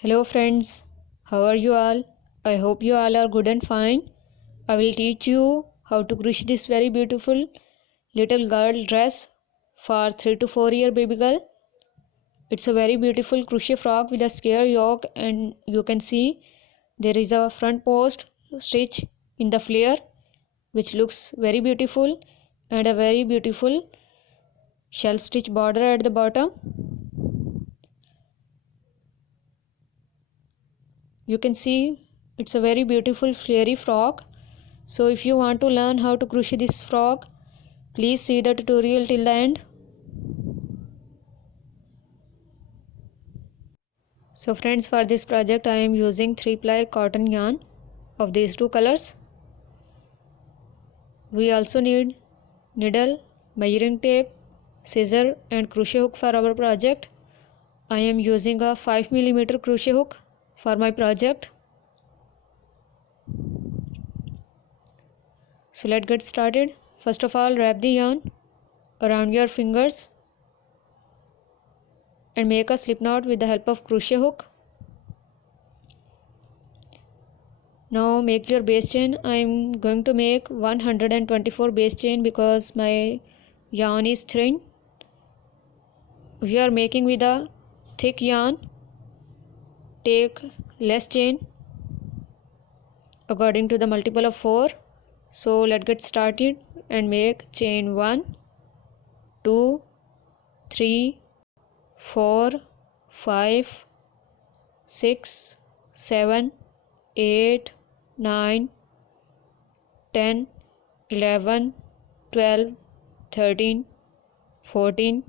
Hello friends, how are you all? I hope you all are good and fine. I will teach you how to crochet this very beautiful little girl dress for 3 to 4 year baby girl. It's a very beautiful crochet frock with a square yoke, and you can see there is a front post stitch in the flare which looks very beautiful, and a very beautiful shell stitch border at the bottom. You can see it's a very beautiful flary frock. So if you want to learn how to crochet this frock, please see the tutorial till the end. So friends, for this project I am using 3-ply cotton yarn of these two colors. We also need needle, measuring tape, scissor and crochet hook for our project. I am using a 5mm crochet hook for my project. So let's get started. First of all, wrap the yarn around your fingers and make a slip knot with the help of crochet hook. Now make your base chain. I am going to make 124 base chain because my yarn is thin. If you are making with a thick yarn, take less chain according to the multiple of 4. So let's get started and make chain 1, 2, 3, 4, 5, 6, 7, 8, 9, 10, 11, 12, 13, 14,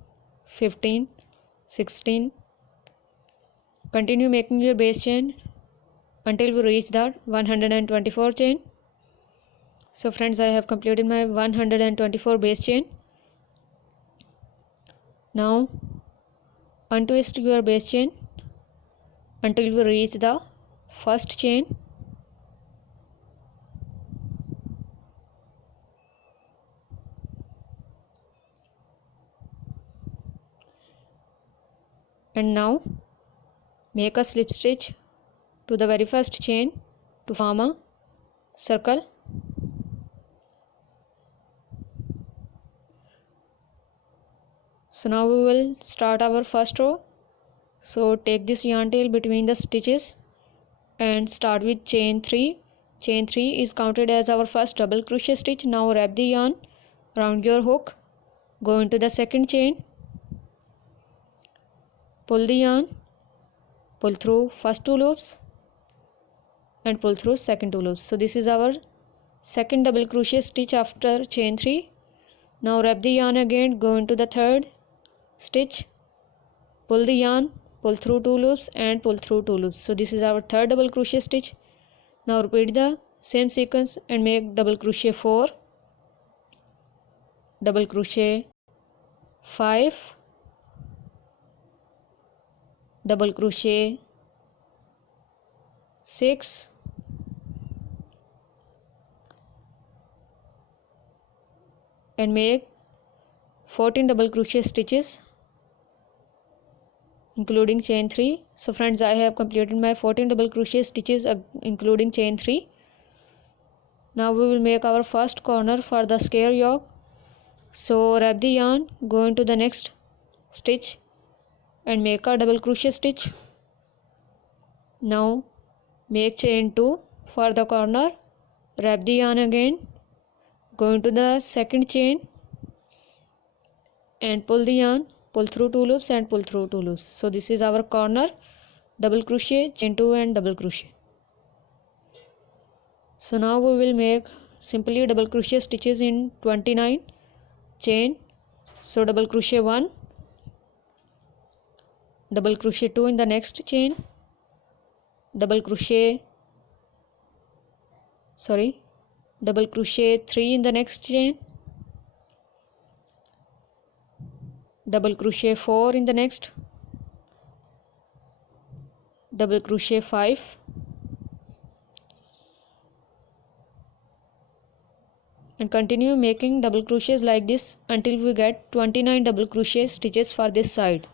15, 16. Continue making your base chain until we reach the 124 chain. So friends, I have completed my 124 base chain. Now untwist your base chain until we reach the first chain. And now make a slip stitch to the very first chain to form a circle. So now we will start our first row. So take this yarn tail between the stitches and start with chain 3. Chain 3 is counted as our first double crochet stitch. Now wrap the yarn around your hook, go into the second chain, pull the yarn, pull through first 2 loops and pull through second 2 loops. So this is our second double crochet stitch after chain 3. Now wrap the yarn again, go into the third stitch, pull the yarn, pull through 2 loops and pull through 2 loops. So this is our third double crochet stitch. Now repeat the same sequence and make double crochet 4, double crochet 5, double crochet 6, and make 14 double crochet stitches including chain 3. So friends, I have completed my 14 double crochet stitches including chain 3. Now we will make our first corner for the square yoke. So wrap the yarn, go into the next stitch and make a double crochet stitch. Now make chain 2 for the corner, wrap the yarn again, go into the second chain and pull the yarn, pull through 2 loops and pull through 2 loops. So this is our corner, double crochet, chain 2 and double crochet. So now we will make simply double crochet stitches in 29 chain. So double crochet 1, double crochet 2 in the next chain, double crochet 3 in the next chain, double crochet 4 in the next, double crochet 5, and continue making double crochets like this until we get 29 double crochet stitches for this side.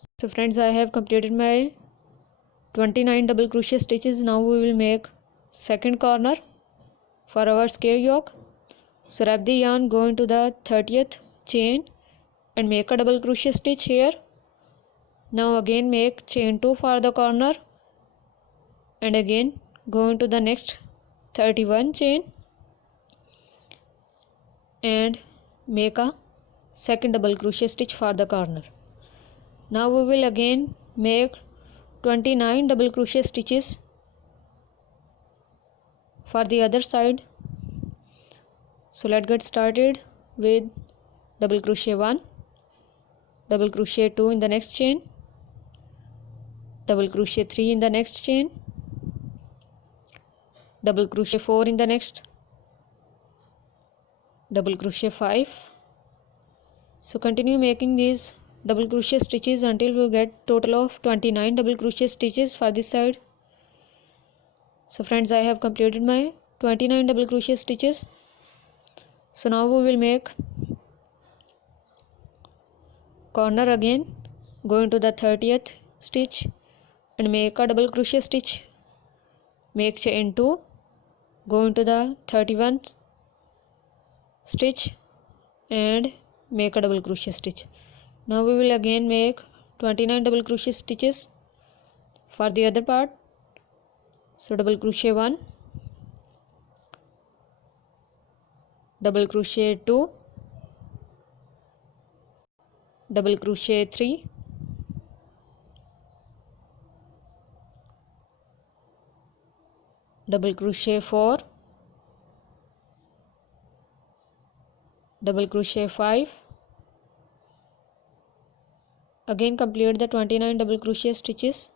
So friends, I have completed my 29 double crochet stitches. Now we will make second corner for our scare yoke. So wrap the yarn, go into the 30th chain and make a double crochet stitch here. Now again make chain 2 for the corner and again go into the next 31 chain and make a second double crochet stitch for the corner. Now we will again make 29 double crochet stitches for the other side. So let's get started with double crochet 1, double crochet 2 in the next chain, double crochet 3 in the next chain, double crochet 4 in the next, double crochet 5. So continue making these double crochet stitches until we get total of 29 double crochet stitches for this side. So friends, I have completed my 29 double crochet stitches. So now we will make corner again, go into the 30th stitch and make a double crochet stitch, make chain 2, go into the 31st stitch and make a double crochet stitch. Now we will again make 29 double crochet stitches for the other part. So double crochet 1, double crochet 2, double crochet 3, double crochet 4, double crochet 5. Again complete the 29 double crochet stitches.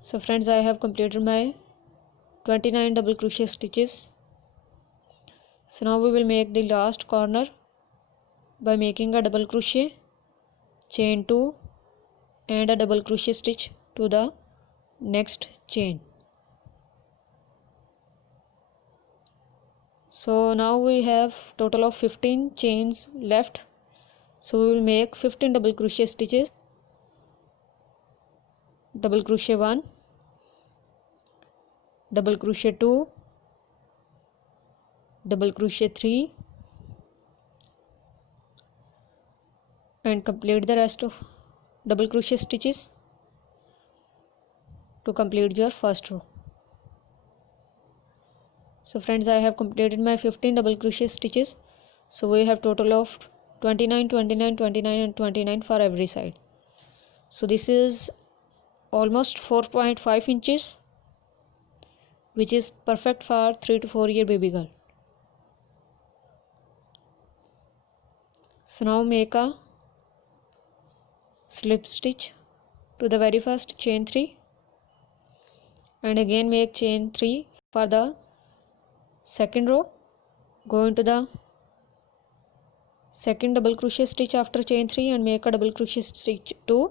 So friends, I have completed my 29 double crochet stitches. So now we will make the last corner by making a double crochet, chain 2 and a double crochet stitch to the next chain. So now we have total of 15 chains left. So we will make 15 double crochet stitches. Double crochet 1, double crochet 2, double crochet 3 and complete the rest of double crochet stitches to complete your first row. So friends, I have completed my 15 double crochet stitches. So we have total of 29, 29, 29 and 29 for every side. So this is almost 4.5 inches, which is perfect for 3 to 4 year baby girl. So now make a slip stitch to the very first chain 3 and again make chain 3 for the second row. Go into the second double crochet stitch after chain 3 and make a double crochet stitch 2,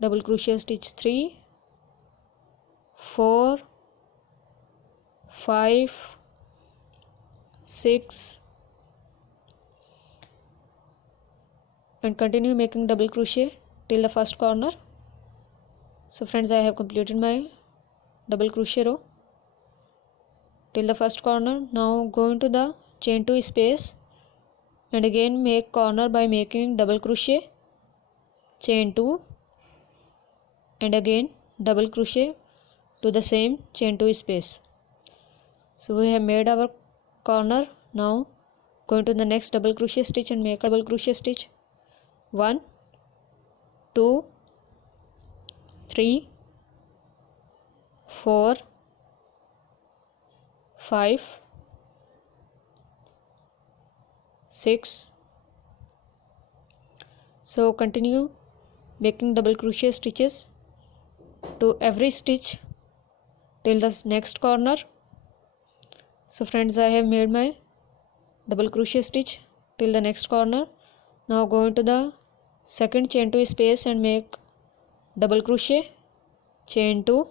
double crochet stitch 3, 4, 5, 6 and continue making double crochet till the first corner. So friends, I have completed my double crochet row till the first corner. Now go into the chain 2 space and again make corner by making double crochet, chain 2 and again double crochet to the same chain 2 space. So we have made our corner. Now go into the next double crochet stitch and make a double crochet stitch. 1, 2, 3, 4, 5, 6. So continue making double crochet stitches to every stitch till the next corner. So friends, I have made my double crochet stitch till the next corner. Now go into the second chain 2 space and make double crochet, chain 2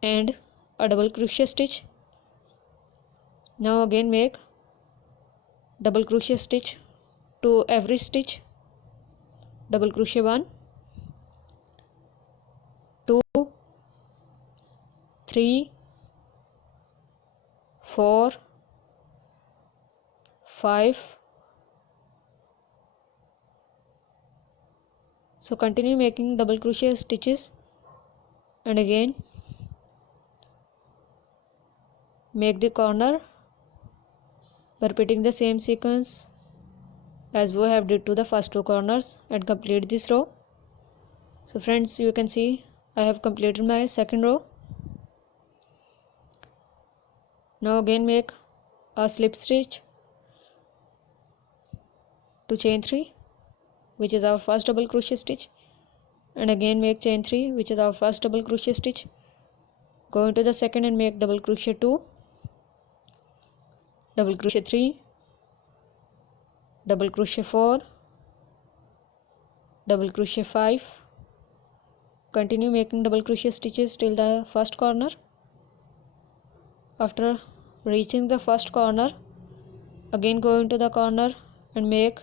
and a double crochet stitch. Now again make double crochet stitch to every stitch, double crochet 1, 2, 3, 4, 5. So continue making double crochet stitches and again make the corner by repeating the same sequence as we have did to the first two corners and complete this row. So friends, you can see I have completed my second row. Now again make a slip stitch to chain 3, which is our first double crochet stitch, and again make chain 3, which is our first double crochet stitch. Go into the second and make double crochet 2, double crochet 3, double crochet 4, double crochet 5. Continue making double crochet stitches till the first corner. After reaching the first corner, again go into the corner and make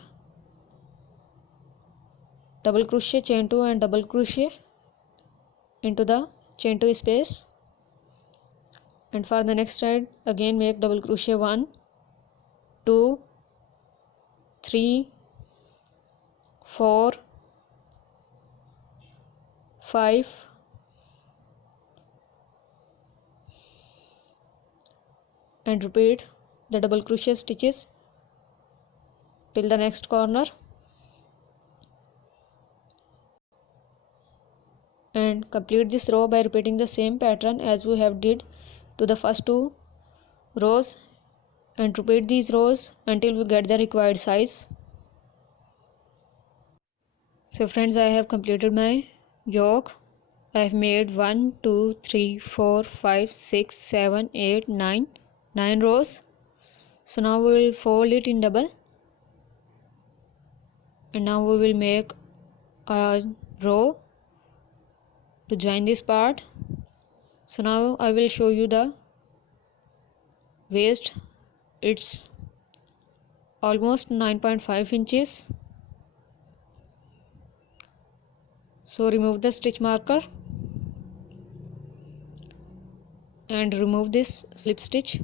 double crochet, chain 2 and double crochet into the chain 2 space, and for the next side again make double crochet 1, 2, 3, 4, 5, and repeat the double crochet stitches till the next corner, and complete this row by repeating the same pattern as we have did to the first two rows, and repeat these rows until we get the required size. So friends, I have completed my yoke. I have made 1, 2, 3, 4, 5, 6, 7, 8, 9 rows. So now we will fold it in double, and now we will make a row to join this part. So now I will show you the waist. It's almost 9.5 inches. So remove the stitch marker and remove this slip stitch,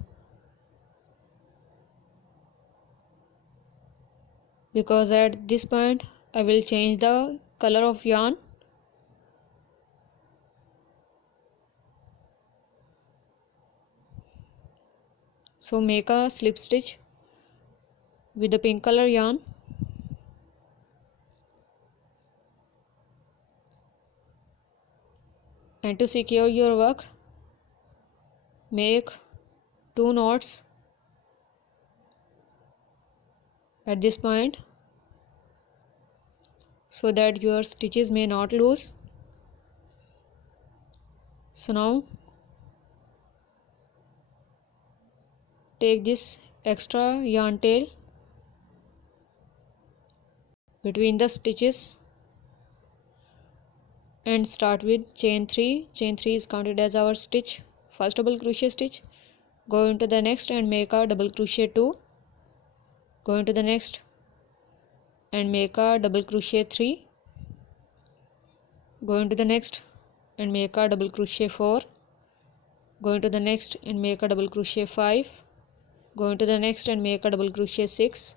because at this point I will change the color of yarn. So make a slip stitch with the pink color yarn, and to secure your work make 2 knots at this point so that your stitches may not lose. So now take this extra yarn tail between the stitches and start with chain 3. Chain 3 is counted as our stitch, first double crochet stitch. Go into the next and make a double crochet 2. Go into the next and make a double crochet 3. Go into the next and make a double crochet 4. Go into the next and make a double crochet 5. Go into the next and make a double crochet 6,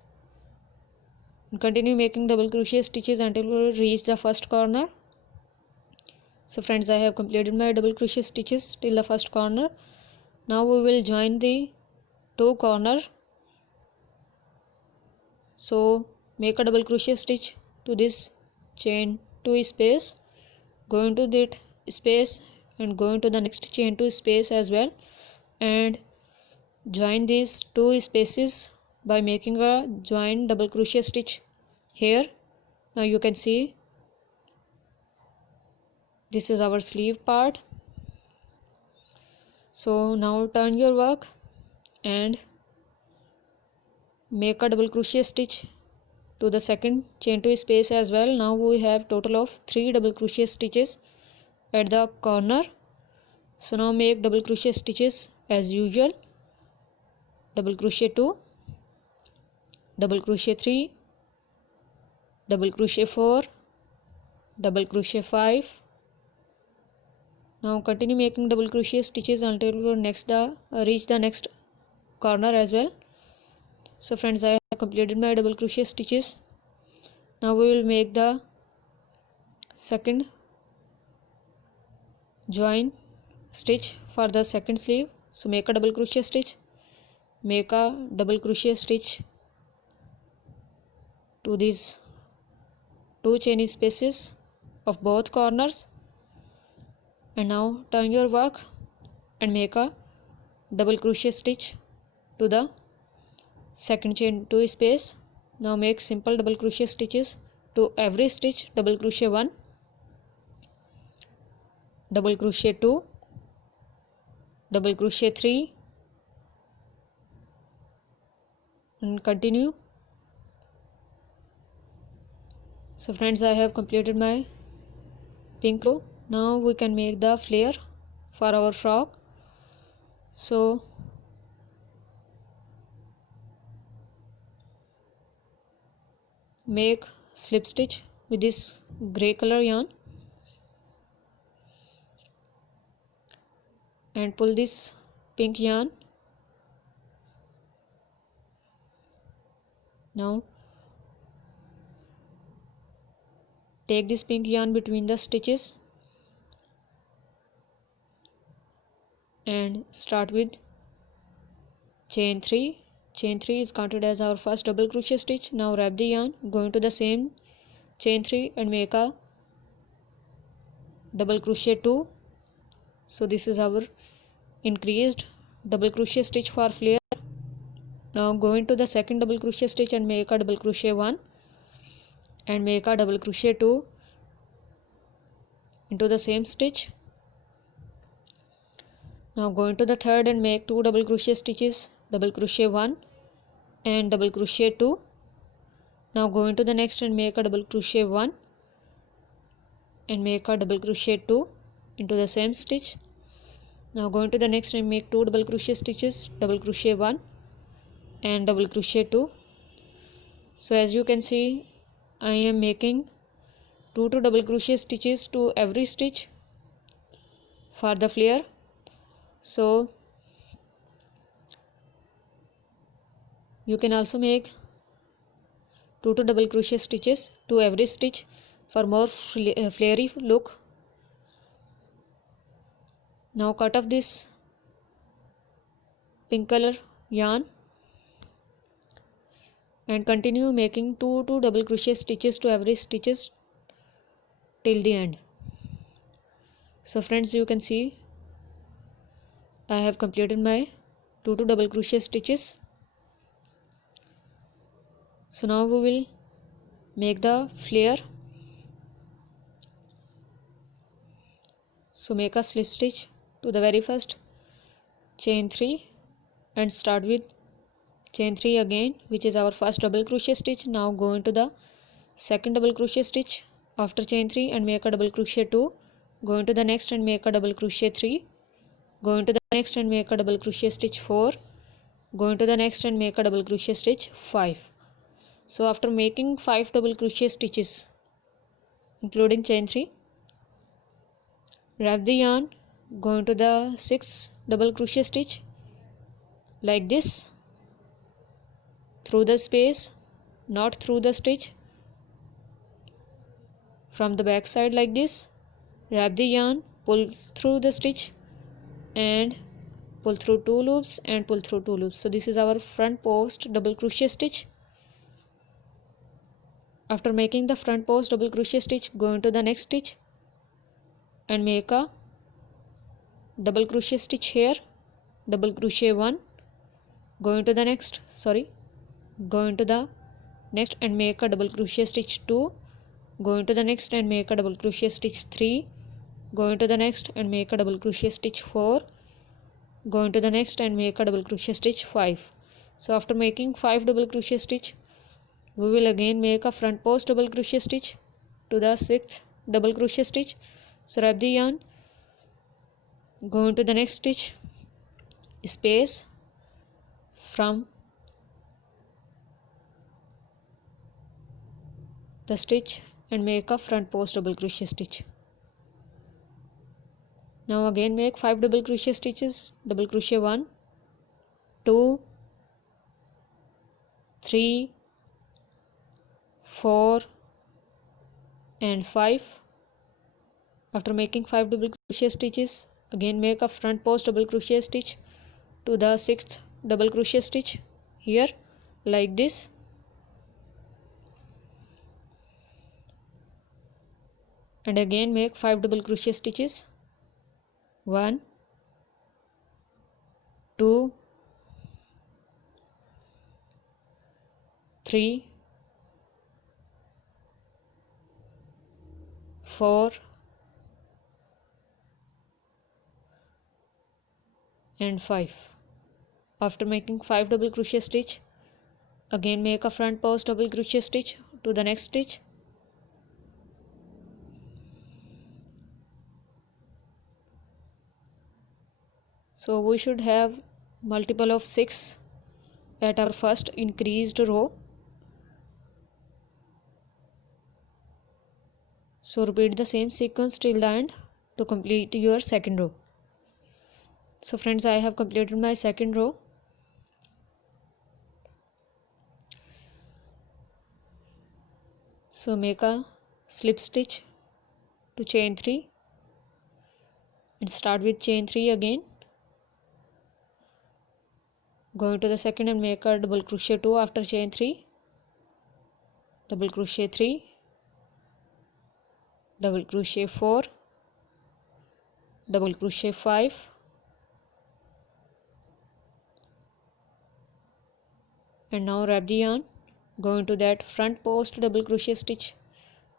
and continue making double crochet stitches until we reach the first corner. So friends, I have completed my double crochet stitches till the first corner. Now we will join the two corner. So make a double crochet stitch to this chain 2 space, go into that space and go into the next chain 2 space as well, and join these two spaces by making a join double crochet stitch here. Now you can see this is our sleeve part. So now turn your work and make a double crochet stitch to the second chain 2 space as well. Now we have total of 3 double crochet stitches at the corner. So now make double crochet stitches as usual, double crochet 2, double crochet 3, double crochet 4, double crochet 5. Now continue making double crochet stitches until you reach the next corner as well. So friends, I have completed my double crochet stitches. Now we will make the second join stitch for the second sleeve. So make a double crochet stitch, make a double crochet stitch to these two chain spaces of both corners, and now turn your work and make a double crochet stitch to the second chain 2 space. Now make simple double crochet stitches to every stitch. Double crochet 1, double crochet 2, double crochet 3, and continue. So friends, I have completed my pink row. Now we can make the flare for our frock. So make slip stitch with this gray color yarn and pull this pink yarn. Now take this pink yarn between the stitches and start with chain 3. Chain 3 is counted as our first double crochet stitch. Now wrap the yarn, go into the same chain 3 and make a double crochet 2. So this is our increased double crochet stitch for flare. Now go into the second double crochet stitch and make a double crochet 1 and make a double crochet 2 into the same stitch. Now go into the third and make 2 double crochet stitches, double crochet 1 and double crochet 2. Now go into the next and make a double crochet 1 and make a double crochet 2 into the same stitch. Now go into the next and make 2 double crochet stitches, double crochet 1 and double crochet 2. So as you can see, I am making 2 double crochet stitches to every stitch for the flare. So you can also make 2 double crochet stitches to every stitch for more flary look. Now cut off this pink color yarn and continue making 2 double crochet stitches to every stitches till the end. So friends, you can see I have completed my 2 double crochet stitches. So now we will make the flare. So make a slip stitch to the very first chain 3 and start with chain 3 again, which is our first double crochet stitch. Now go into the second double crochet stitch after chain 3 and make a double crochet 2. Go into the next and make a double crochet 3. Go into the next and make a double crochet stitch 4. Go into the next and make a double crochet stitch 5. So after making 5 double crochet stitches including chain 3, wrap the yarn, go into the 6th double crochet stitch like this, through the space, not through the stitch, from the back side like this. Wrap the yarn, pull through the stitch and pull through 2 loops and pull through 2 loops. So this is our front post double crochet stitch. After making the front post double crochet stitch, go into the next stitch and make a double crochet stitch here, double crochet 1. Go into the next and make a double crochet stitch 2. Go into the next and make a double crochet stitch 3. Go into the next and make a double crochet stitch 4. Go into the next and make a double crochet stitch 5. So after making 5 double crochet stitch, we will again make a front post double crochet stitch to the 6th double crochet stitch. So wrap the yarn, go into the next stitch, space from the stitch and make a front post double crochet stitch. Now again make 5 double crochet stitches, double crochet 1, 2, 3, 4 and 5. After making 5 double crochet stitches, again make a front post double crochet stitch to the 6th double crochet stitch here like this. And again make 5 double crochet stitches, 1, 2, 3, 4 and 5. After making 5 double crochet stitch, again make a front post double crochet stitch to the next stitch. So we should have multiple of 6 at our first increased row. So repeat the same sequence till the end to complete your second row. So friends, I have completed my second row. So make a slip stitch to chain 3 and start with chain 3 again. Go into the second and make a double crochet 2 after chain 3, double crochet 3, double crochet 4, double crochet 5, and now wrap the yarn. Go into that front post double crochet stitch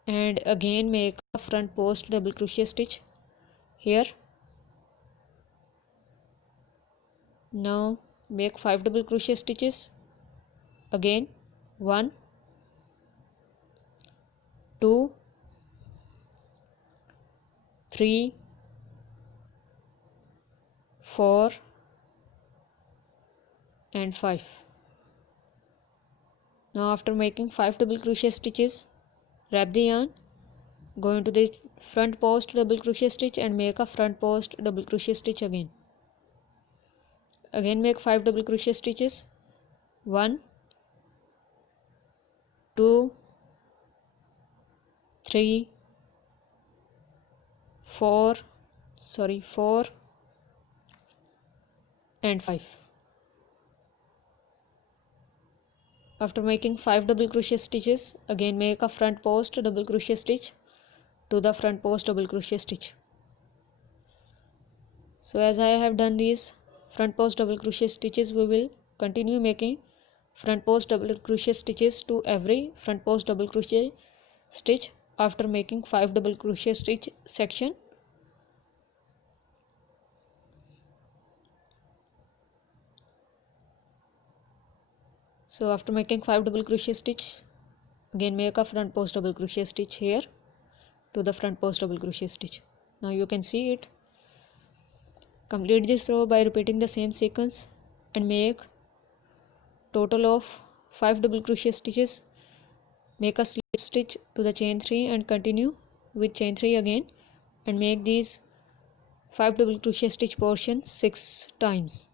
and again make a front post double crochet stitch here. Now make 5 double crochet stitches, again 1, 2, 3, 4 and 5. Now after making 5 double crochet stitches, wrap the yarn, go into the front post double crochet stitch and make a front post double crochet stitch again. Again make 5 double crochet stitches, 1, 2, 3, 4 and 5. After making 5 double crochet stitches, again make a front post double crochet stitch to the front post double crochet stitch. So as I have done these front post double crochet stitches, we will continue making front post double crochet stitches to every front post double crochet stitch after making 5 double crochet stitch section. So after making 5 double crochet stitch, again make a front post double crochet stitch here to the front post double crochet stitch. Now you can see it. Complete this row by repeating the same sequence and make total of 5 double crochet stitches. Make a slip stitch to the chain 3 and continue with chain 3 again and make these 5 double crochet stitch portions 6 times.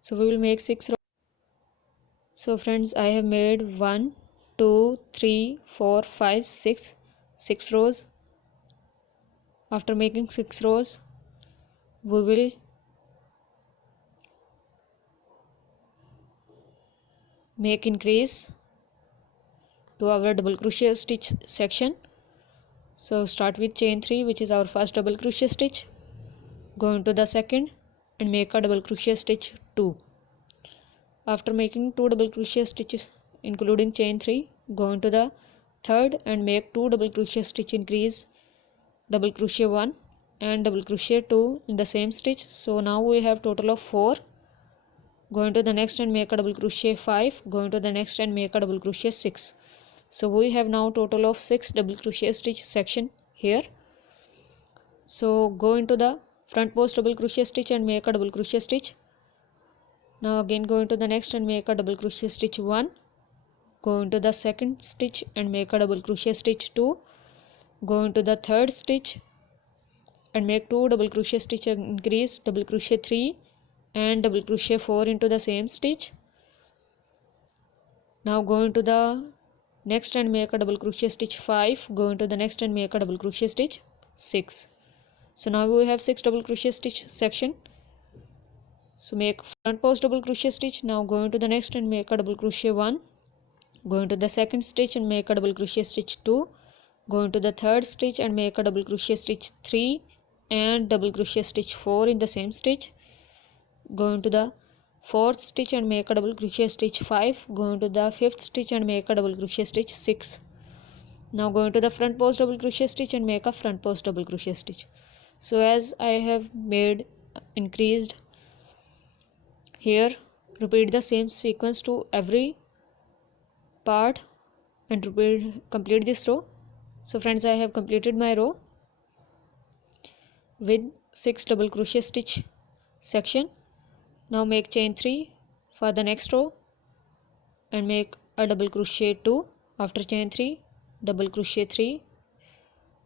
So we will make 6 rows. So friends, I have made 1, 2, 3, 4, 5, 6 rows. After making 6 rows, we will make increase to our double crochet stitch section. So start with chain 3, which is our first double crochet stitch. Go into the second and make a double crochet stitch 2. After making 2 double crochet stitches including chain 3, go into the third and make 2 double crochet stitch increase, double crochet 1 and double crochet 2 in the same stitch. So now we have total of 4. Go into the next and make a double crochet 5. Go into the next and make a double crochet 6. So we have now total of 6 double crochet stitch section here. So go into the front post double crochet stitch and make a double crochet stitch. Now again go into the next and make a double crochet stitch 1, go into the second stitch and make a double crochet stitch 2, go into the third stitch and make 2 double crochet stitch, increase double crochet 3 and double crochet 4 into the same stitch. Now go into the next and make a double crochet stitch 5, go into the next and make a double crochet stitch 6. So now we have 6 double crochet stitch section. So make front post double crochet stitch. Now go into the next and make a double crochet 1, go into the second stitch and make a double crochet stitch 2, go into the third stitch and make a double crochet stitch 3 and double crochet stitch 4 in the same stitch, go into the fourth stitch and make a double crochet stitch 5, go into the fifth stitch and make a double crochet stitch 6. Now go into the front post double crochet stitch and make a front post double crochet stitch. So as I have made increased here, repeat the same sequence to every part and complete this row. So friends, I have completed my row with 6 double crochet stitch section. Now make chain 3 for the next row and make a double crochet 2 after chain 3, double crochet 3,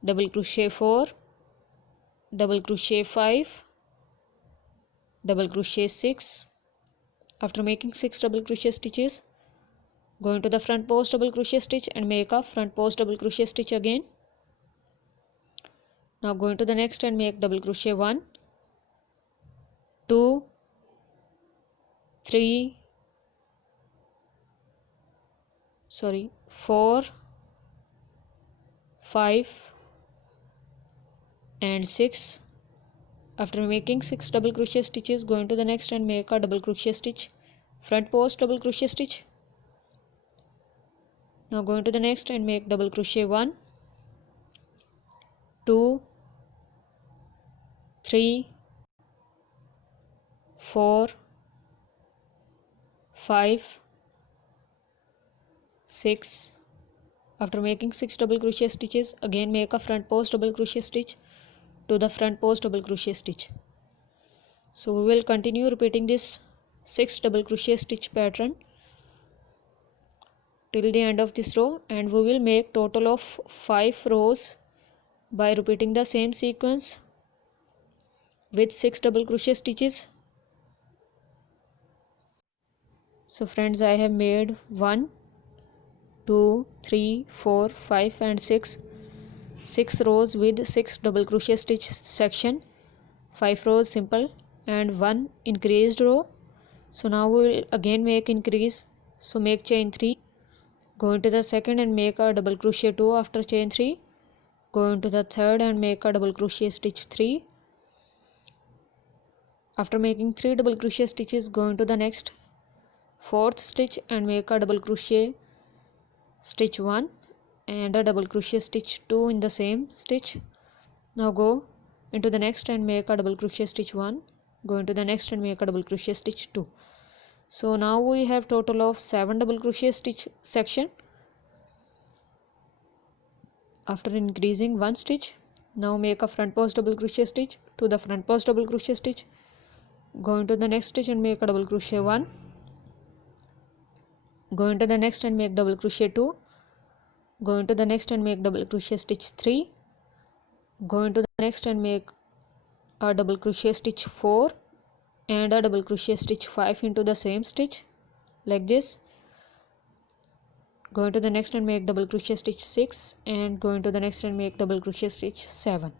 double crochet 4, double crochet 5, double crochet 6. After making 6 double crochet stitches, go into the front post double crochet stitch and make a front post double crochet stitch again. Now go into the next and make double crochet 1, 2, 3, 4, 5 and 6. After making 6 double crochet stitches, go into the next and make a double crochet stitch, front post double crochet stitch. Now go into the next and make double crochet 1, 2, 3, 4, 5, 6. After making 6 double crochet stitches, again make a front post double crochet stitch to the front post double crochet stitch. So we will continue repeating this 6 double crochet stitch pattern till the end of this row, and we will make total of 5 rows by repeating the same sequence with 6 double crochet stitches. So friends, I have made 1, 2, 3, 4, 5 and 6 rows with 6 double crochet stitch section, 5 rows simple and 1 increased row. So now we will again make increase. So make chain 3, go into the second and make a double crochet 2 after chain 3, go into the third and make a double crochet stitch 3. After making 3 double crochet stitches, go into the next fourth stitch and make a double crochet stitch 1 and a double crochet stitch 2 in the same stitch. Now go into the next and make a double crochet stitch 1, go into the next and make a double crochet stitch 2. So now we have total of 7 double crochet stitch section after increasing 1 stitch. Now make a front post double crochet stitch to the front post double crochet stitch, go into the next stitch and make a double crochet 1, go into the next and make double crochet 2, go into the next and make double crochet stitch 3, go into the next and make a double crochet stitch 4 and a double crochet stitch 5 into the same stitch like this, go into the next and make double crochet stitch 6 and go into the next and make double crochet stitch 7.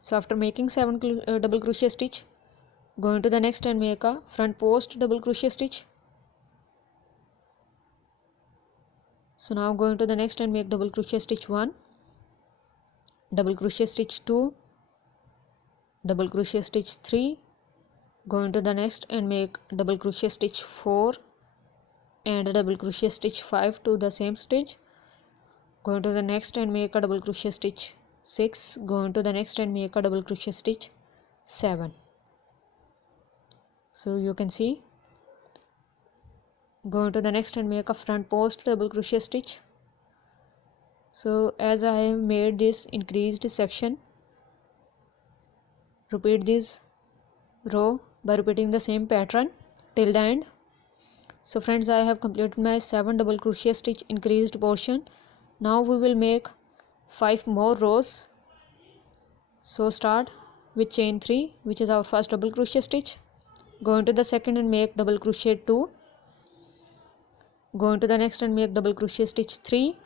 So after making 7 double crochet stitch, go into the next and make a front post double crochet stitch. So now go into the next and make double crochet stitch 1, double crochet stitch 2, double crochet stitch 3, go into the next and make double crochet stitch 4 and a double crochet stitch 5 to the same stitch, go into the next and make a double crochet stitch 6, go into the next and make a double crochet stitch 7. So you can see, go into the next and make a front post double crochet stitch. So as I have made this increased section, repeat this row by repeating the same pattern till the end. So friends, I have completed my 7 double crochet stitch increased portion. Now we will make 5 more rows. So start with chain 3, which is our first double crochet stitch. Go into the second and make double crochet 2. Go into the next and make double crochet stitch 3.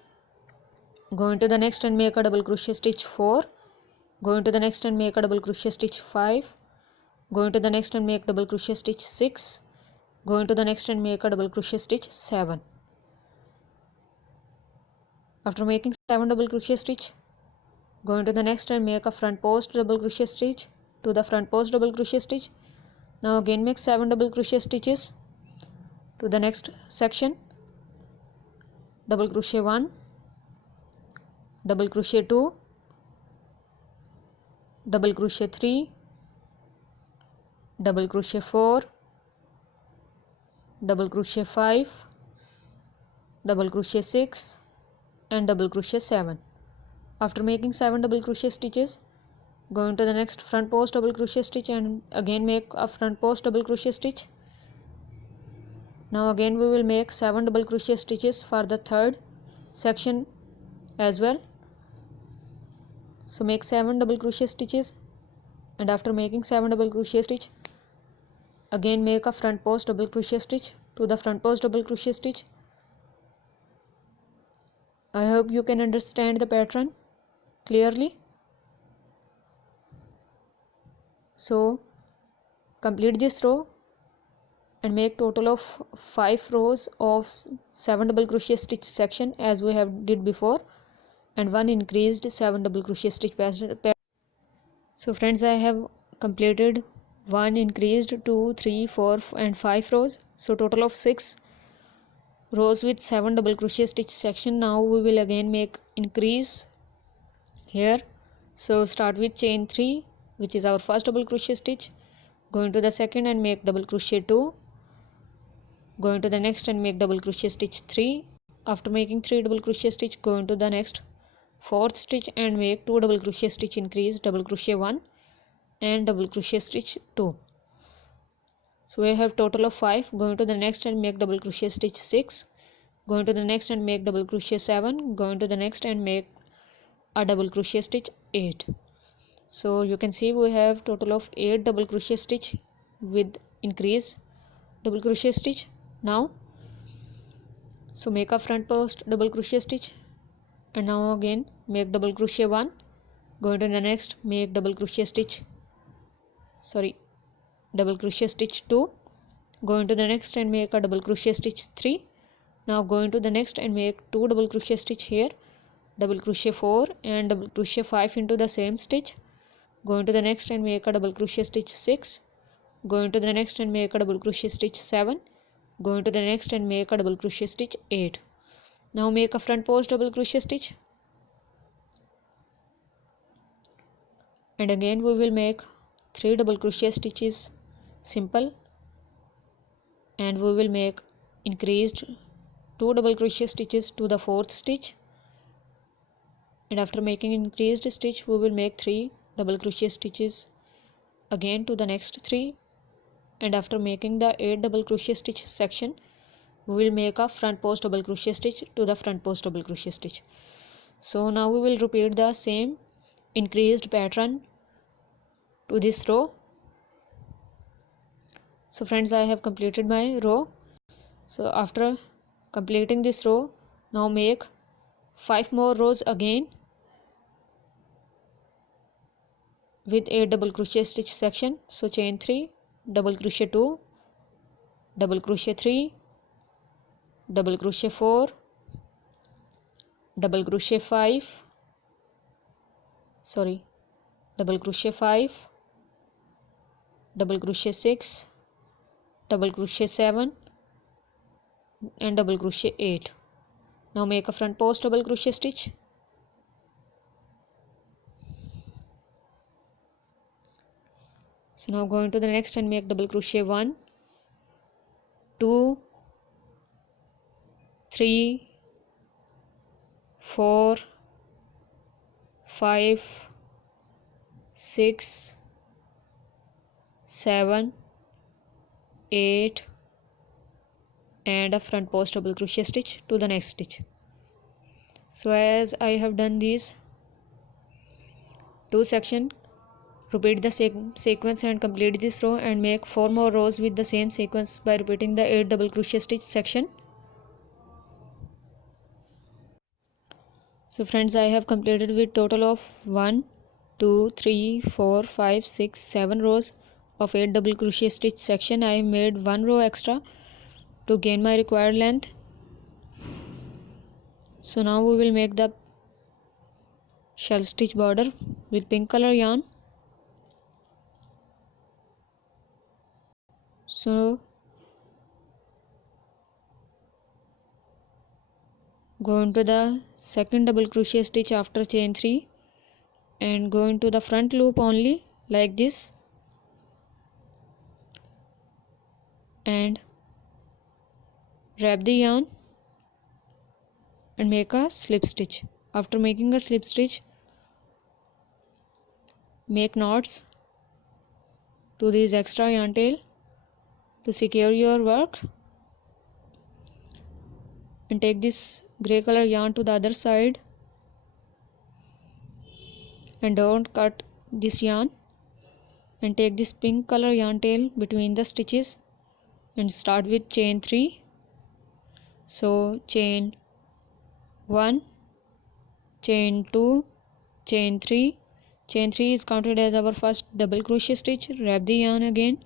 Go into the next and make a double crochet stitch 4. Go into the next and make a double crochet stitch 5. Go into the next and make double crochet stitch 6. Go into the next and make a double crochet stitch 7. After making 7 double crochet stitch, go into the next and make a front post double crochet stitch to the front post double crochet stitch. Now again make 7 double crochet stitches to the next section. Double crochet 1, double crochet 2, double crochet 3, double crochet 4, double crochet 5, double crochet 6 and double crochet 7. After making 7 double crochet stitches, go into the next front post double crochet stitch and again make a front post double crochet stitch. Now again we will make 7 double crochet stitches for the third section as well. So make 7 double crochet stitches, and after making 7 double crochet stitch, again make a front post double crochet stitch to the front post double crochet stitch. I hope you can understand the pattern clearly. So complete this row and make total of 5 rows of 7 double crochet stitch section as we have did before, and 1 increased 7 double crochet stitch pattern. So friends, I have completed 1 increased 2, 3, 4 and 5 rows. So total of 6 rows with 7 double crochet stitch section. Now we will again make increase here. So start with chain 3, which is our first double crochet stitch. Go into the second and make double crochet 2. Go into the next and make double crochet stitch 3. After making 3 double crochet stitch, go into the next fourth stitch and make 2 double crochet stitch increase, double crochet 1 and double crochet stitch 2. So we have total of 5. Go into the next and make double crochet stitch 6. Go into the next and make double crochet 7. Go into the next and make a double crochet stitch 8. So you can see we have total of 8 double crochet stitch with increase double crochet stitch. Now so make a front post double crochet stitch, and now again make double crochet 1. Go into the next, make double crochet stitch double crochet stitch 2. Go into the next and make a double crochet stitch 3. Now go into the next and make 2 double crochet stitch here, double crochet 4 and double crochet 5 into the same stitch. Go into the next and make a double crochet stitch 6. Go into the next and make a double crochet stitch 7. Go into the next and make a double crochet stitch 8. Now make a front post double crochet stitch, and again we will make 3 double crochet stitches simple, and we will make increased 2 double crochet stitches to the fourth stitch, and after making increased stitch we will make 3 double crochet stitches again to the next 3, and after making the 8 double crochet stitch section we will make a front post double crochet stitch to the front post double crochet stitch. So now we will repeat the same increased pattern to this row. So friends, I have completed my row. So after completing this row, now make 5 more rows again with 8 double crochet stitch section. So chain 3, double crochet 2, double crochet 3, double crochet 4, double crochet 5, double crochet 5, double crochet 6, double crochet 7 and double crochet 8. Now make a front post double crochet stitch, so now go into the next and make double crochet 1, 2, 3, 4, 5, 6, 7 8 and a front post double crochet stitch to the next stitch. So as I have done these two sections, repeat the same sequence and complete this row and make 4 more rows with the same sequence by repeating the 8 double crochet stitch section. So friends, I have completed with total of 1 2 3 4 5 6 7 rows of 8 double crochet stitch section. I have made 1 row extra to gain my required length. So now we will make the shell stitch border with pink color yarn. So go into the second double crochet stitch after chain 3 and go into the front loop only like this and wrap the yarn and make a slip stitch. After making a slip stitch, make knots to this extra yarn tail to secure your work, and take this gray color yarn to the other side and don't cut this yarn, and take this pink color yarn tail between the stitches and start with chain 3. So chain 1, chain 2, chain 3. Chain 3 is counted as our first double crochet stitch. Wrap the yarn again,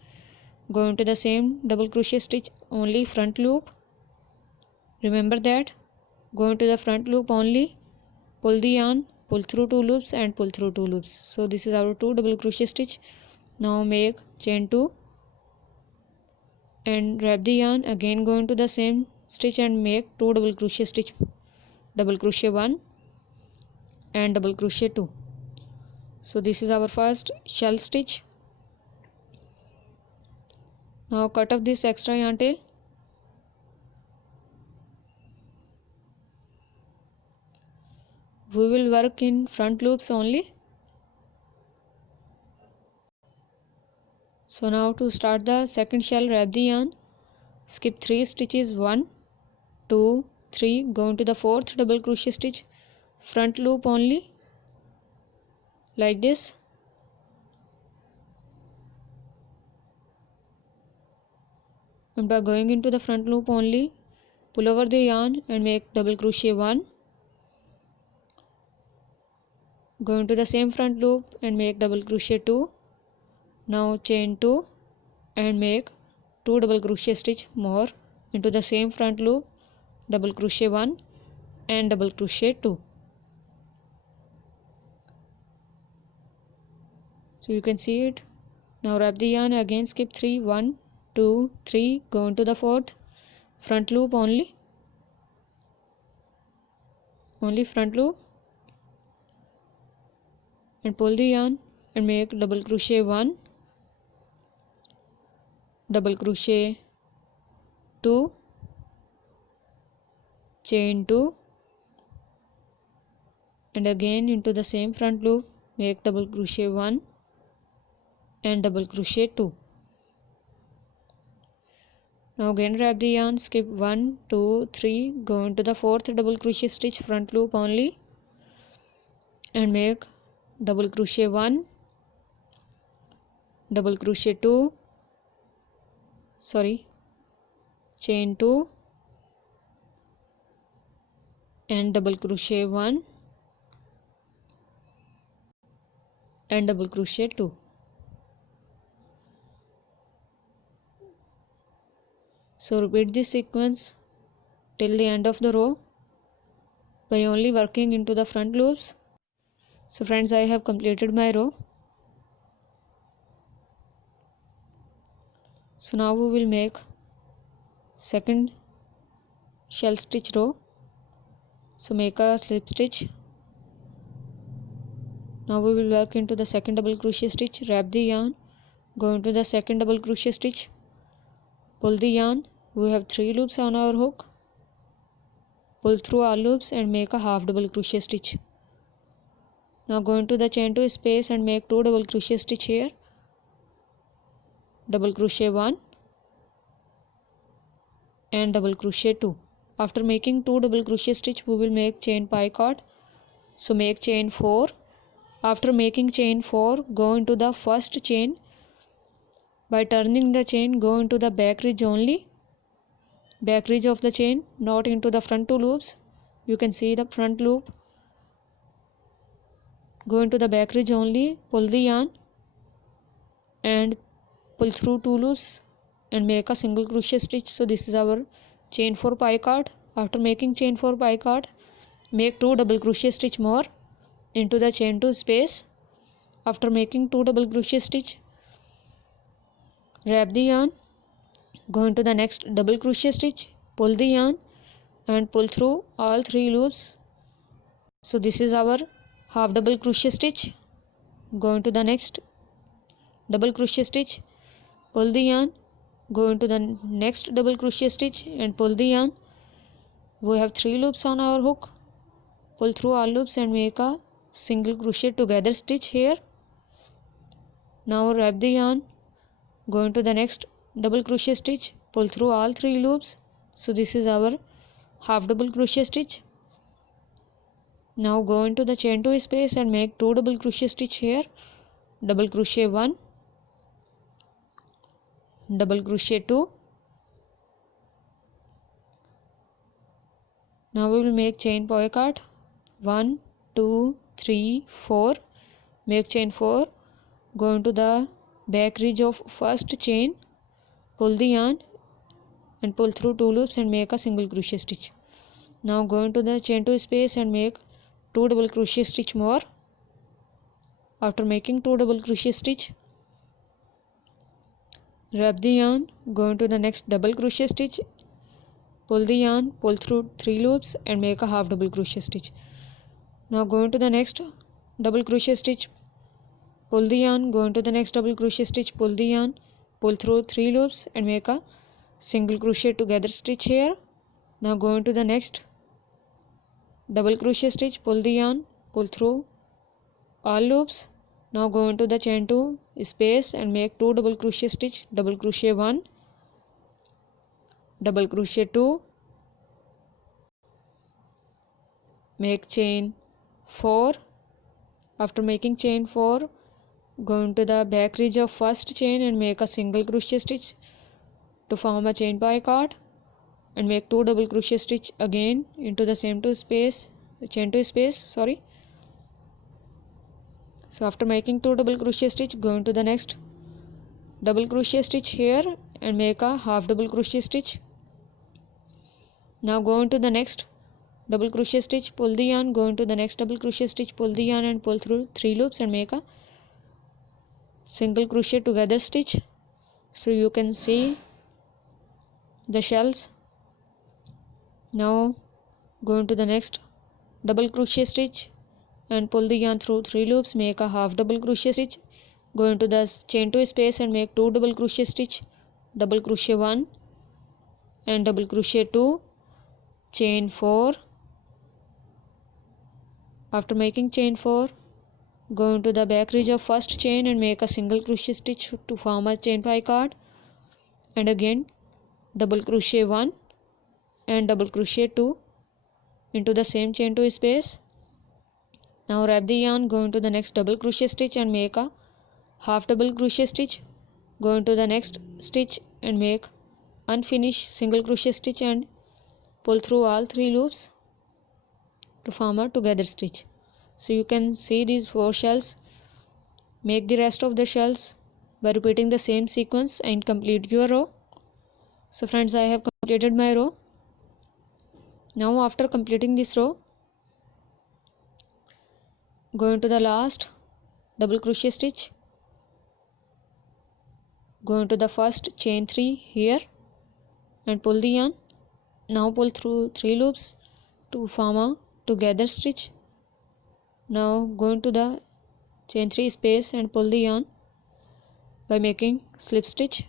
go into the same double crochet stitch, only front loop. Remember that, go into the front loop only, pull the yarn, pull through 2 loops and pull through 2 loops. So this is our 2 double crochet stitch. Now make chain 2 and wrap the yarn, again go into the same stitch and make 2 double crochet stitch, double crochet 1 and double crochet 2. So this is our first shell stitch. Now cut off this extra yarn tail. We will work in front loops only. So now to start the second shell, wrap the yarn, skip 3 stitches, 1 2 3, go into the fourth double crochet stitch, front loop only like this, and by going into the front loop only, pull over the yarn and make double crochet 1, go into the same front loop and make double crochet 2. Now chain 2 and make 2 double crochet stitch more into the same front loop, double crochet 1 and double crochet 2. So you can see it. Now wrap the yarn, again skip 3, 1 2 3, go into the fourth front loop only front loop, and pull the yarn and make double crochet 1, double crochet 2, chain 2, and again into the same front loop make double crochet 1 and double crochet 2. Now again wrap the yarn, skip 1 2 3, go into the fourth double crochet stitch, front loop only, and make double crochet 1, double crochet 2, chain 2 and double crochet 1 and double crochet 2. So repeat this sequence till the end of the row by only working into the front loops. So friends, I have completed my row. So now we will make second shell stitch row. So make a slip stitch. Now we will work into the second double crochet stitch, wrap the yarn, go into the second double crochet stitch, pull the yarn. We have 3 loops on our hook, pull through all loops and make a half double crochet stitch. Now go into the chain 2 space and make 2 double crochet stitch here, double crochet 1, and double crochet 2. After making 2 double crochet stitch, we will make chain picot. So make chain 4. After making chain 4, go into the first chain. By turning the chain, go into the back ridge only, back ridge of the chain, not into the front two loops. You can see the front loop. Go into the back ridge only, pull the yarn and pull through 2 loops and make a single crochet stitch. So this is our chain 4 picot. After making chain 4 picot, make 2 double crochet stitch more into the chain 2 space. After making 2 double crochet stitch, wrap the yarn, go into the next double crochet stitch, pull the yarn and pull through all 3 loops. So this is our half double crochet stitch. Go into the next double crochet stitch, pull the yarn, go into the next double crochet stitch and pull the yarn. We have 3 loops on our hook. Pull through all loops and make a single crochet together stitch here. Now wrap the yarn, go into the next double crochet stitch, pull through all 3 loops. So this is our half double crochet stitch. Now go into the chain 2 space and make 2 double crochet stitch here. Double crochet 1, double crochet 2. Now we will make chain picot. 1, 2, 3, 4. Make chain 4. Go into the back ridge of first chain, pull the yarn and pull through 2 loops and make a single crochet stitch. Now go into the chain 2 space and make 2 double crochet stitch more. After making 2 double crochet stitch, wrap the yarn, go into the next double crochet stitch, pull the yarn, pull through 3 loops and make a half double crochet stitch. Now go into the next double crochet stitch, pull the yarn, go into the next double crochet stitch, pull the yarn, pull through 3 loops and make a single crochet together stitch here. Now go into the next double crochet stitch, pull the yarn, pull through all loops. Now go into the chain 2 space and make 2 double crochet stitch, double crochet 1, double crochet 2, make chain 4. After making chain 4, go into the back ridge of first chain and make a single crochet stitch to form a chain picot and make 2 double crochet stitch again into the same chain 2 space. So after making 2 double crochet stitch, go into the next double crochet stitch here and make a half double crochet stitch. Now go into the next double crochet stitch, pull the yarn, go into the next double crochet stitch, pull the yarn and pull through 3 loops and make a single crochet together stitch. So you can see the shells. Now go into the next double crochet stitch and pull the yarn through 3 loops, make a half double crochet stitch, go into the chain 2 space and make 2 double crochet stitch, double crochet 1 and double crochet 2, chain 4. After making chain 4, go into the back ridge of first chain and make a single crochet stitch to form a chain picot and again double crochet 1 and double crochet 2 into the same chain 2 space. Now wrap the yarn, go into the next double crochet stitch and make a half double crochet stitch, go into the next stitch and make unfinished single crochet stitch and pull through all 3 loops to form a together stitch. So you can see these 4 shells. Make the rest of the shells by repeating the same sequence and complete your row. So friends, I have completed my row. Now after completing this row, go into the last double crochet stitch, go into the first chain 3 here and pull the yarn. Now pull through 3 loops to form a together stitch. Now go into the chain 3 space and pull the yarn by making slip stitch.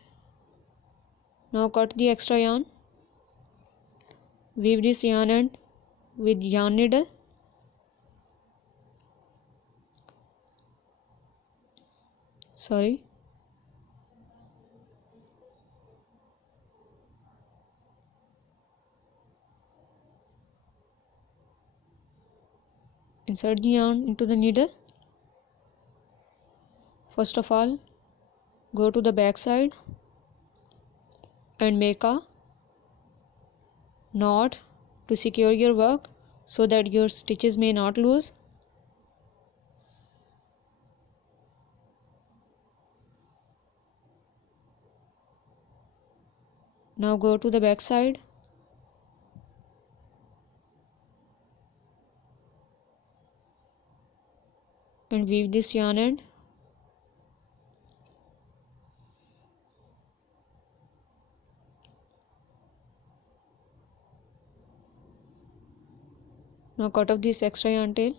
Now cut the extra yarn, weave this yarn end with yarn needle. insert the yarn into the needle. First of all, go to the back side and make a knot to secure your work so that your stitches may not lose. Now go to the back side and weave this yarn end. Now cut off this extra yarn tail.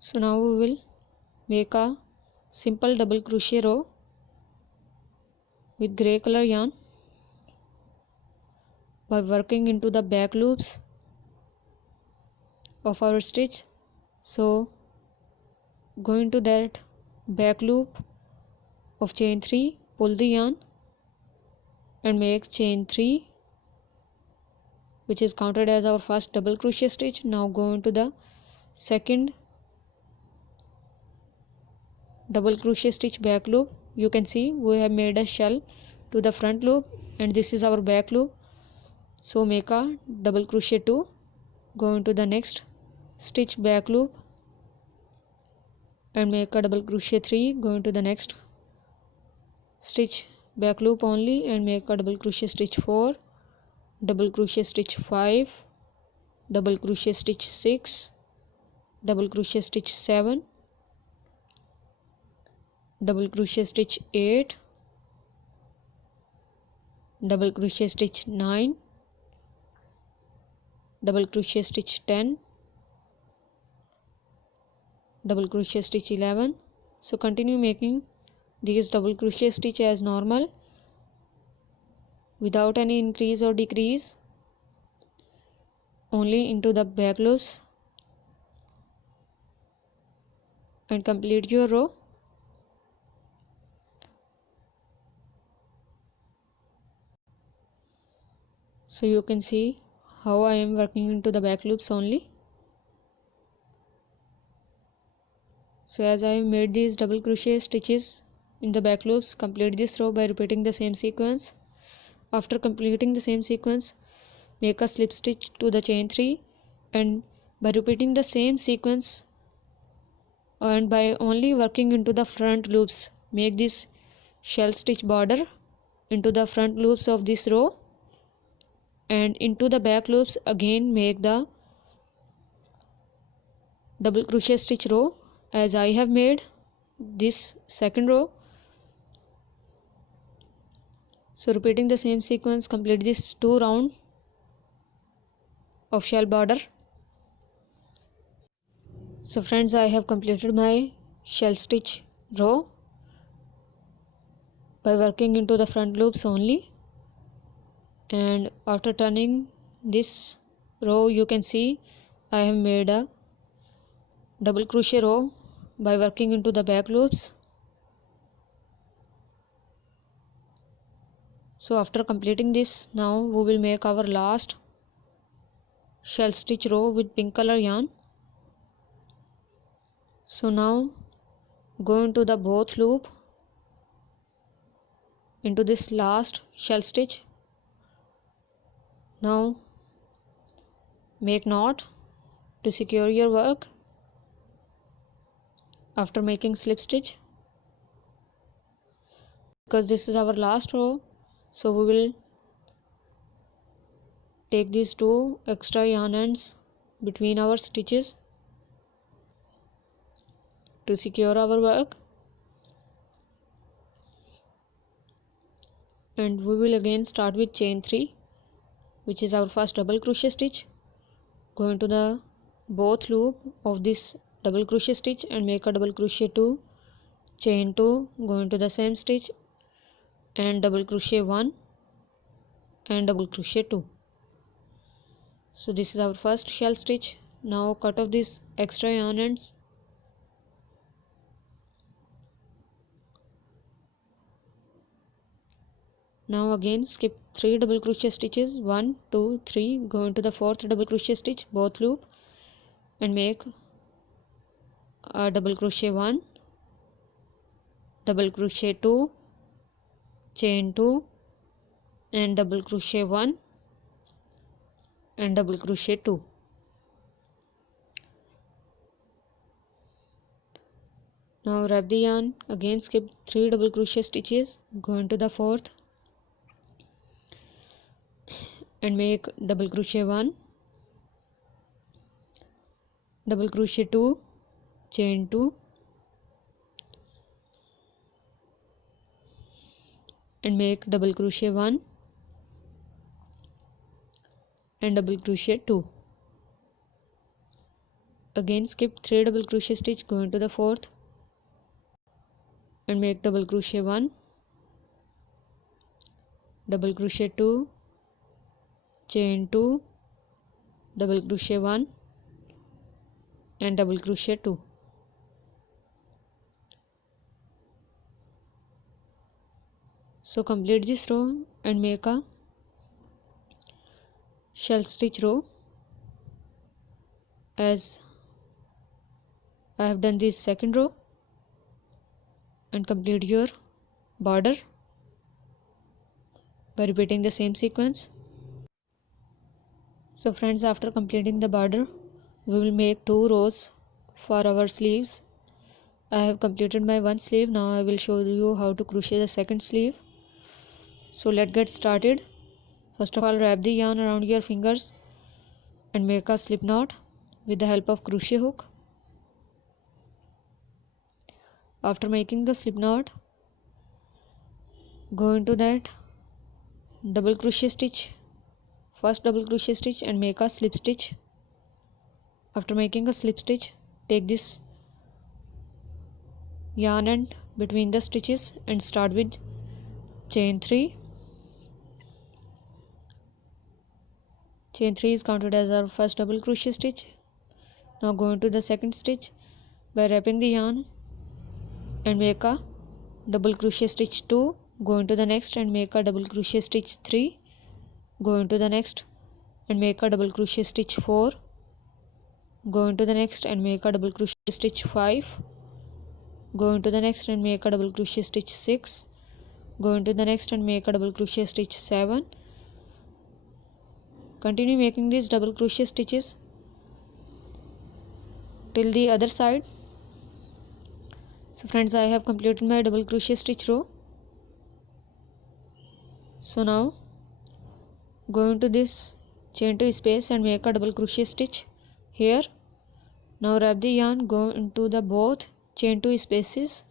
So now we will make a simple double crochet row with grey color yarn by working into the back loops of our stitch. So go into that back loop of chain 3, pull the yarn and make chain 3, which is counted as our first double crochet stitch. Now go into the second double crochet stitch back loop. You can see we have made a shell to the front loop and this is our back loop. So make a double crochet 2, go into the next stitch back loop and make a double crochet 3, go into the next stitch back loop only and make a double crochet stitch 4, double crochet stitch 5, double crochet stitch 6, double crochet stitch 7, double crochet stitch 8, double crochet stitch 9, double crochet stitch 10, double crochet stitch 11. So continue making these double crochet stitch as normal without any increase or decrease, only into the back loops, and complete your row. So you can see how I am working into the back loops only. So as I have made these double crochet stitches in the back loops, complete this row by repeating the same sequence. After completing the same sequence, make a slip stitch to the chain 3 and by repeating the same sequence and by only working into the front loops, make this shell stitch border into the front loops of this row, and into the back loops again make the double crochet stitch row as I have made this second row. So repeating the same sequence, complete this 2 round of shell border. So friends, I have completed my shell stitch row by working into the front loops only, and after turning this row you can see I have made a double crochet row by working into the back loops. So after completing this, now we will make our last shell stitch row with pink color yarn. So now go into the both loop into this last shell stitch. Now make knot to secure your work after making slip stitch. Because this is our last row, so we will take these 2 extra yarn ends between our stitches to secure our work, and we will again start with chain 3, which is our first double crochet stitch. Go into the both loop of this double crochet stitch and make a double crochet 2, chain 2, go into the same stitch and double crochet 1 and double crochet 2. So this is our first shell stitch. Now cut off these extra yarn ends Now again skip 3 double crochet stitches, 1 2 3, go into the 4th double crochet stitch, both loop, and make a double crochet 1, double crochet 2, chain 2, and double crochet 1 and double crochet 2. Now wrap the yarn, again skip 3 double crochet stitches, go into the 4th and make double crochet 1, double crochet 2, chain 2, and make double crochet 1 and double crochet 2. Again skip 3 double crochet stitch, go into the 4th and make double crochet 1, double crochet 2, chain 2, double crochet 1 and double crochet 2. So complete this row and make a shell stitch row as I have done this second row, and complete your border by repeating the same sequence. So friends, after completing the border, we will make 2 rows for our sleeves. I have completed my one sleeve. Now I will show you how to crochet the second sleeve. So let's get started. First of all, wrap the yarn around your fingers and make a slip knot with the help of crochet hook. After making the slip knot, go into that double crochet stitch, first double crochet stitch, and make a slip stitch. After making a slip stitch, take this yarn end between the stitches and start with chain 3. Chain 3 is counted as our first double crochet stitch. Now go into the second stitch by wrapping the yarn and make a double crochet stitch 2, go into the next and make a double crochet stitch 3, go into the next and make a double crochet stitch 4, go into the next and make a double crochet stitch 5, go into the next and make a double crochet stitch 6, go into the next and make a double crochet stitch 7. Continue making these double crochet stitches till the other side. So friends, I have completed my double crochet stitch row. So now go into this chain 2 space and make a double crochet stitch here. Now wrap the yarn, go into the both chain 2 spaces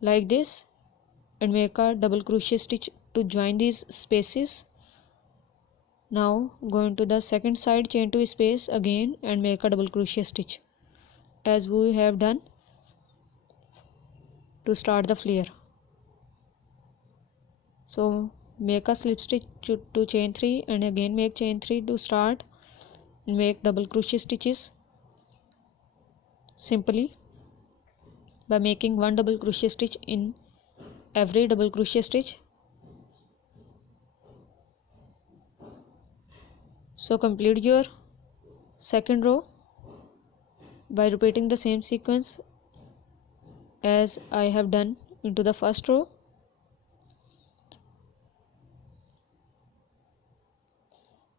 like this and make a double crochet stitch to join these spaces. Now go into the second side chain 2 space again and make a double crochet stitch as we have done to start the flare. So make a slip stitch to chain 3 and again make chain 3 to start and make double crochet stitches simply by making one double crochet stitch in every double crochet stitch. So complete your second row by repeating the same sequence as I have done into the first row.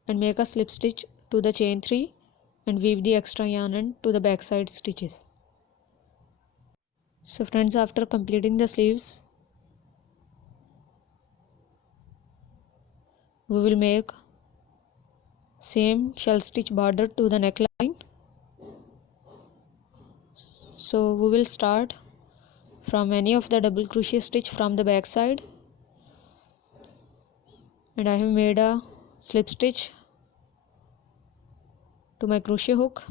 And make a slip stitch to the chain 3 and weave the extra yarn end to the back side stitches. So friends, after completing the sleeves, we will make same shell stitch border to the neckline. So we will start from any of the double crochet stitch from the back side, and I have made a slip stitch to my crochet hook.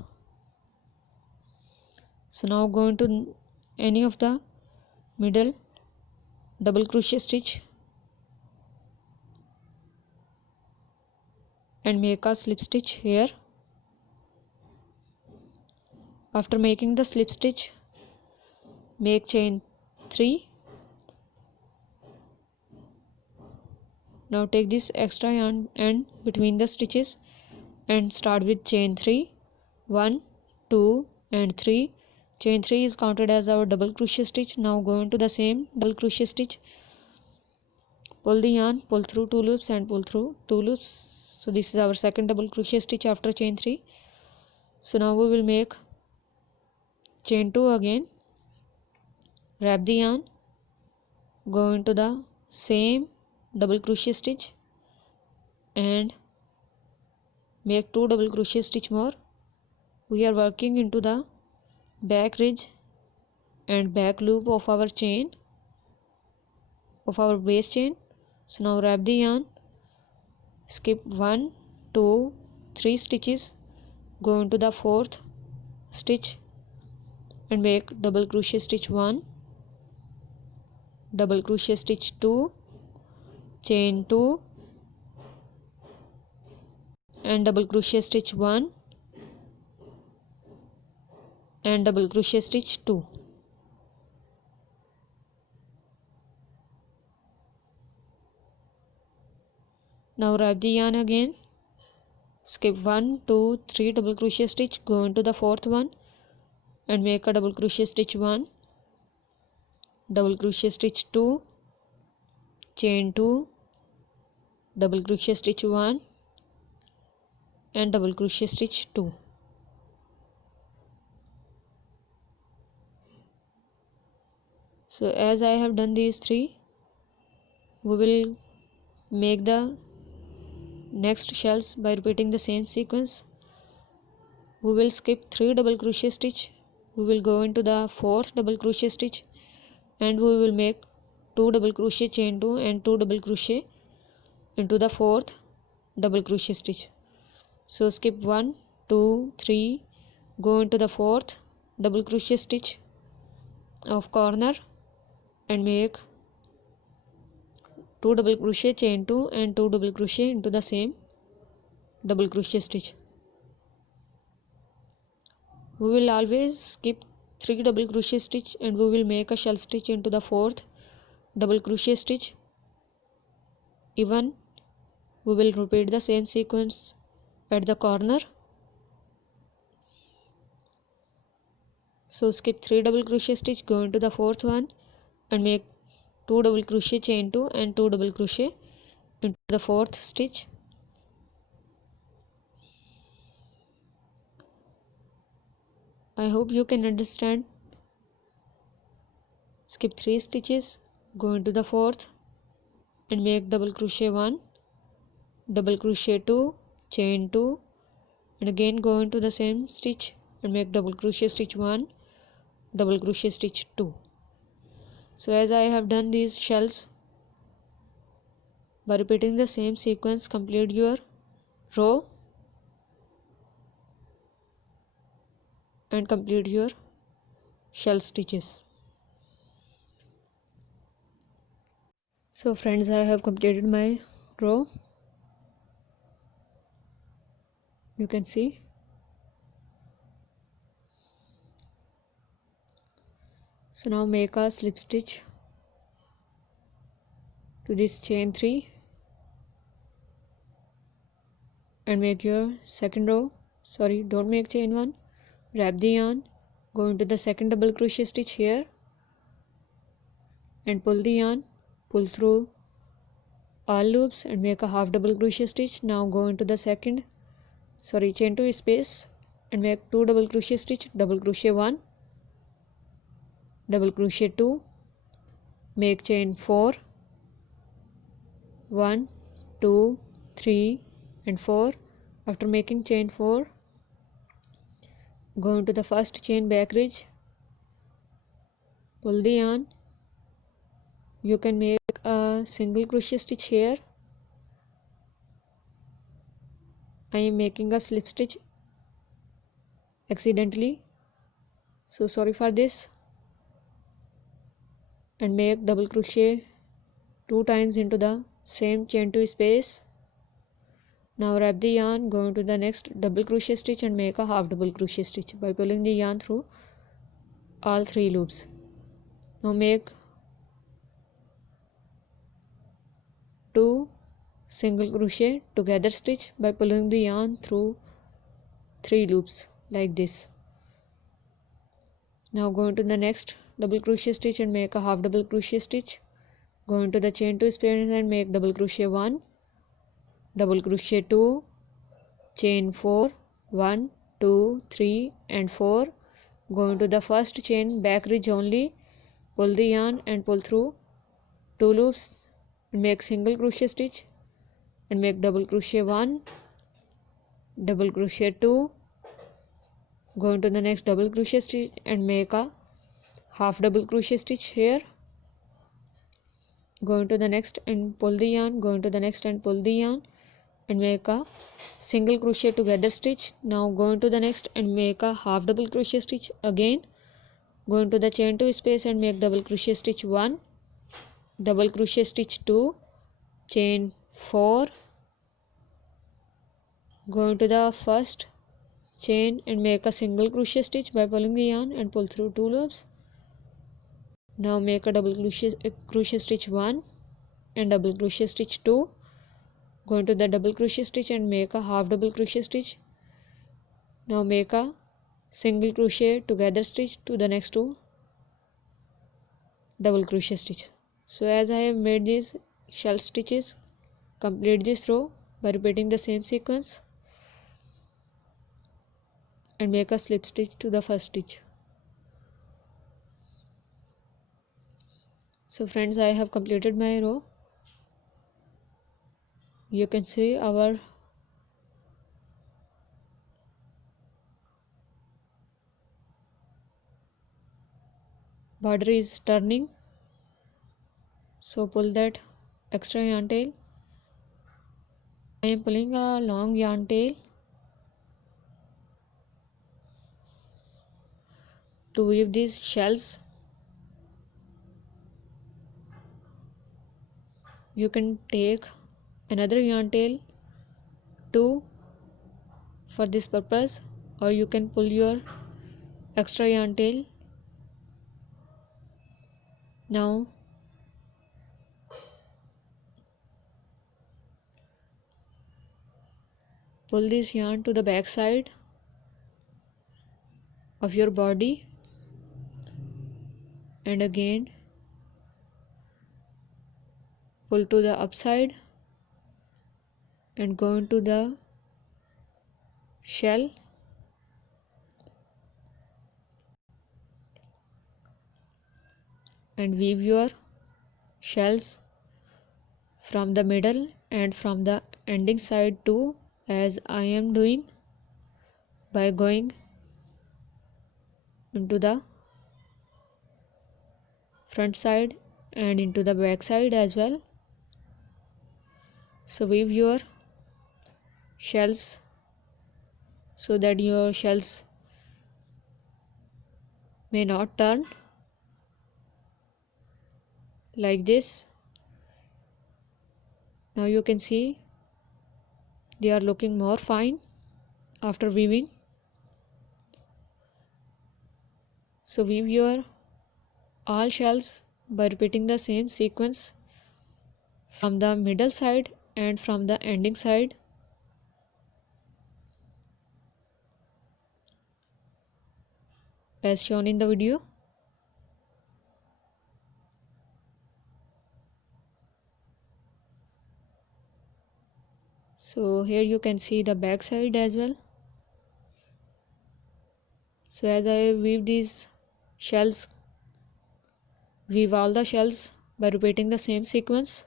So now go into any of the middle double crochet stitch and make a slip stitch here. After making the slip stitch, make chain 3 Now take this extra yarn end between the stitches and start with chain 3. 1, 2 and 3. Chain 3 is counted as our double crochet stitch. Now go into the same double crochet stitch, pull the yarn, pull through 2 loops and pull through 2 loops. So this is our second double crochet stitch after chain 3. So now we will make chain 2 again, wrap the yarn, go into the same double crochet stitch and make 2 double crochet stitch more. We are working into the back ridge and back loop of our chain, of our base chain. So now wrap the yarn, skip 1, 2, 3 stitches, go into the 4th stitch and make double crochet stitch 1, double crochet stitch 2, chain 2 and double crochet stitch 1 and double crochet stitch 2. Now wrap the yarn again, skip 1, 2, 3 double crochet stitch, go into the 4th one and make a double crochet stitch 1, double crochet stitch 2, chain 2, double crochet stitch 1 and double crochet stitch 2. So as I have done these 3, we will make the next shells by repeating the same sequence. We will skip 3 double crochet stitch, we will go into the 4th double crochet stitch and we will make 2 double crochet chain 2 and 2 double crochet into the 4th double crochet stitch. So skip 1, 2, 3, go into the 4th double crochet stitch of corner and make 2 double crochet chain 2 and 2 double crochet into the same double crochet stitch. We will always skip 3 double crochet stitch and we will make a shell stitch into the 4th double crochet stitch. Even we will repeat the same sequence at the corner. So skip 3 double crochet stitch, go into the 4th one and make 2 double crochet chain 2 and 2 double crochet into the 4th stitch. I hope you can understand. Skip 3 stitches, go into the 4th and make double crochet 1, double crochet 2, chain 2 and again go into the same stitch and make double crochet stitch 1, double crochet stitch 2. So as I have done these shells, by repeating the same sequence, complete your row and complete your shell stitches. So friends, I have completed my row. You can see. So now make a slip stitch to this chain 3 and make your second row. Sorry, don't make chain 1. Wrap the yarn, go into the second double crochet stitch here and pull the yarn, pull through all loops and make a half double crochet stitch. Now go into the chain 2 space and make 2 double crochet stitch, double crochet 1, double crochet 2, make chain 4, 1, 2, 3 and 4. After making chain 4, go into the first chain back ridge, pull the yarn. You can make a single crochet stitch here. I am making a slip stitch accidentally, so sorry for this, and make double crochet 2 times into the same chain 2 space. Now wrap the yarn, go into the next double crochet stitch and make a half double crochet stitch by pulling the yarn through all 3 loops. Now make 2 single crochet together stitch by pulling the yarn through 3 loops like this. Now go into the next double crochet stitch and make a half double crochet stitch. Go into the chain 2 space and make double crochet 1, double crochet 2, chain 4, 1, 2, 3 and 4. Go into the first chain back ridge only, pull the yarn and pull through 2 loops and make single crochet stitch and make double crochet 1, double crochet 2. Go into the next double crochet stitch and make a half double crochet stitch here. Go into the next and pull the yarn, go into the next and pull the yarn and make a single crochet together stitch. Now go into the next and make a half double crochet stitch again. Go into the chain 2 space and make double crochet stitch 1, double crochet stitch 2, chain 4. Go into the first chain and make a single crochet stitch by pulling the yarn and pull through 2 loops. Now make a double crochet stitch 1 and double crochet stitch 2. Go into the double crochet stitch and make a half double crochet stitch. Now make a single crochet together stitch to the next 2 double crochet stitch. So as I have made these shell stitches, complete this row by repeating the same sequence and make a slip stitch to the first stitch. So friends, I have completed my row. You can see our border is turning, so pull that extra yarn tail. I am pulling a long yarn tail to weave these shells. You can take another yarn tail too for this purpose, or you can pull your extra yarn tail. Now pull this yarn to the back side of your body and again pull to the upside and go into the shell and weave your shells from the middle and from the ending side too, as I am doing by going into the front side and into the back side as well. So weave your shells so that your shells may not turn like this. Now you can see they are looking more fine after weaving. So weave your all shells by repeating the same sequence from the middle side and from the ending side. As shown in the video. So here you can see the back side as well. So as I weave these shells, weave all the shells by repeating the same sequence.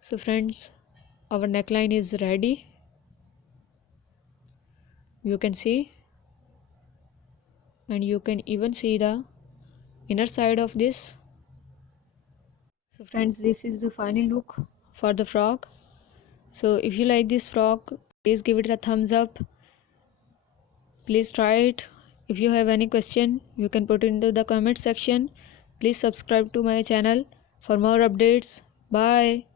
So friends, our neckline is ready. You can see, and you can even see the inner side of this. So friends, this is the final look for the frock. So if you like this frock, please give it a thumbs up. Please try it. If you have any question, you can put it into the comment section. Please subscribe to my channel for more updates. Bye.